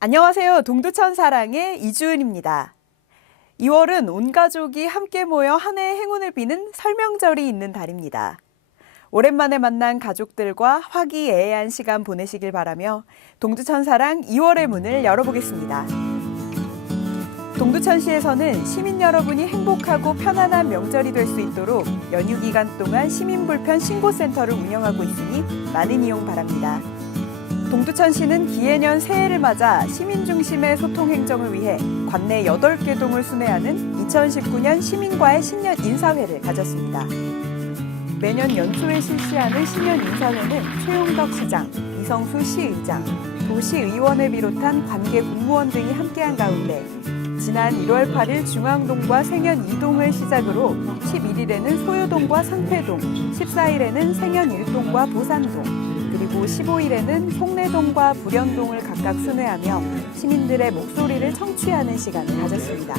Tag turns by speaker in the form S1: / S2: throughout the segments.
S1: 안녕하세요. 동두천 사랑의 이주은입니다. 2월은 온 가족이 함께 모여 한 해의 행운을 비는 설명절이 있는 달입니다. 오랜만에 만난 가족들과 화기애애한 시간 보내시길 바라며 동두천 사랑 2월의 문을 열어보겠습니다. 동두천시에서는 시민 여러분이 행복하고 편안한 명절이 될 수 있도록 연휴 기간 동안 시민불편 신고센터를 운영하고 있으니 많은 이용 바랍니다. 동두천시는 기해년 새해를 맞아 시민 중심의 소통 행정을 위해 관내 8개 동을 순회하는 2019년 시민과의 신년 인사회를 가졌습니다. 매년 연초에 실시하는 신년 인사회는 최용덕 시장, 이성수 시의장, 도시의원을 비롯한 관계 공무원 등이 함께한 가운데 지난 1월 8일 중앙동과 생현 2동을 시작으로 11일에는 소유동과 상패동, 14일에는 생현 1동과 보산동, 그리고 15일에는 송내동과 불현동을 각각 순회하며 시민들의 목소리를 청취하는 시간을 가졌습니다.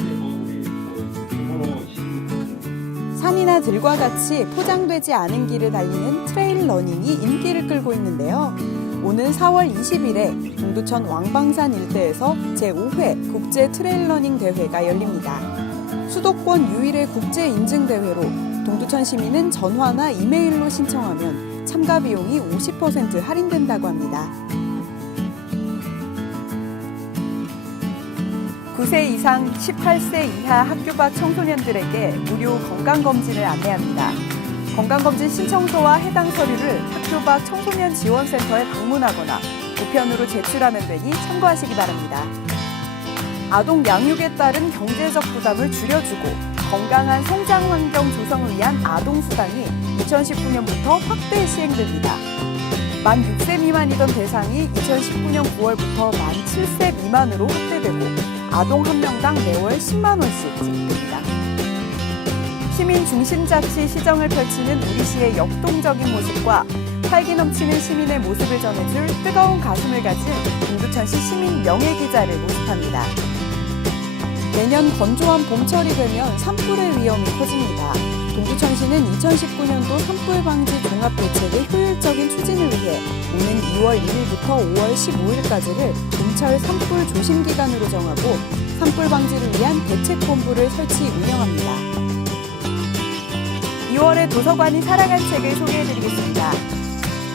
S1: 산이나 들과 같이 포장되지 않은 길을 달리는 트레일 러닝이 인기를 끌고 있는데요. 오는 4월 20일에 동두천 왕방산 일대에서 제5회 국제 트레일 러닝 대회가 열립니다. 수도권 유일의 국제 인증 대회로 동두천 시민은 전화나 이메일로 신청하면 참가 비용이 50% 할인된다고 합니다. 9세 이상 18세 이하 학교 밖 청소년들에게 무료 건강검진을 안내합니다. 건강검진 신청서와 해당 서류를 학교 밖 청소년 지원센터에 방문하거나 우편으로 제출하면 되니 참고하시기 바랍니다. 아동 양육에 따른 경제적 부담을 줄여주고 건강한 성장 환경 조성을 위한 아동 수당이 2019년부터 확대 시행됩니다. 만 6세 미만이던 대상이 2019년 9월부터 만 7세 미만으로 확대되고 아동 한 명당 매월 10만 원씩 지급됩니다. 시민 중심 자치 시정을 펼치는 우리 시의 역동적인 모습과 활기 넘치는 시민의 모습을 전해줄 뜨거운 가슴을 가진 동두천시 시민 명예 기자를 모집합니다. 내년 건조한 봄철이 되면 산불의 위험이 커집니다. 동두천시는 2019년도 산불 방지 종합 대책의 효율적인 추진을 위해 오는 2월 1일부터 5월 15일까지를 봄철 산불 조심 기간으로 정하고 산불 방지를 위한 대책 본부를 설치 운영합니다. 2월에 도서관이 사랑한 책을 소개해드리겠습니다.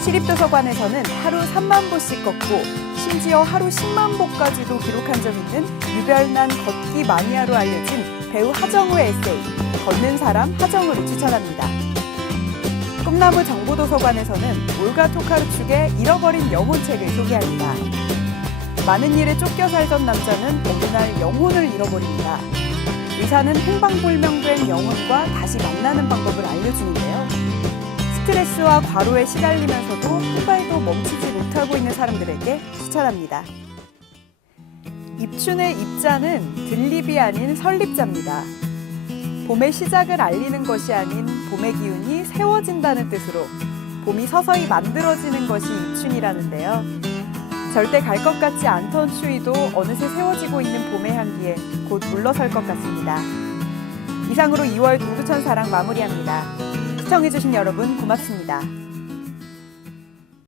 S1: 시립도서관에서는 하루 3만 보씩 걷고 심지어 하루 10만 보까지도 기록한 적 있는 유별난 걷기 마니아로 알려진 배우 하정우의 에세이 걷는 사람 하정우를 추천합니다. 꿈나무 정보도서관에서는 올가 토카르축의 잃어버린 영혼책을 소개합니다. 많은 일에 쫓겨 살던 남자는 어느 날 영혼을 잃어버립니다. 의사는 행방불명된 영혼과 다시 만나는 방법을 알려주는데요. 스트레스와 과로에 시달리면서도 한 발도 멈추지 못하고 있는 사람들에게 추천합니다. 입춘의 입자는 들립이 아닌 설립자입니다. 봄의 시작을 알리는 것이 아닌 봄의 기운이 세워진다는 뜻으로 봄이 서서히 만들어지는 것이 입춘이라는데요. 절대 갈 것 같지 않던 추위도 어느새 세워지고 있는 봄의 향기에 곧 물러설 것 같습니다. 이상으로 2월 동두천 사랑 마무리합니다. 시청해주신 여러분 고맙습니다.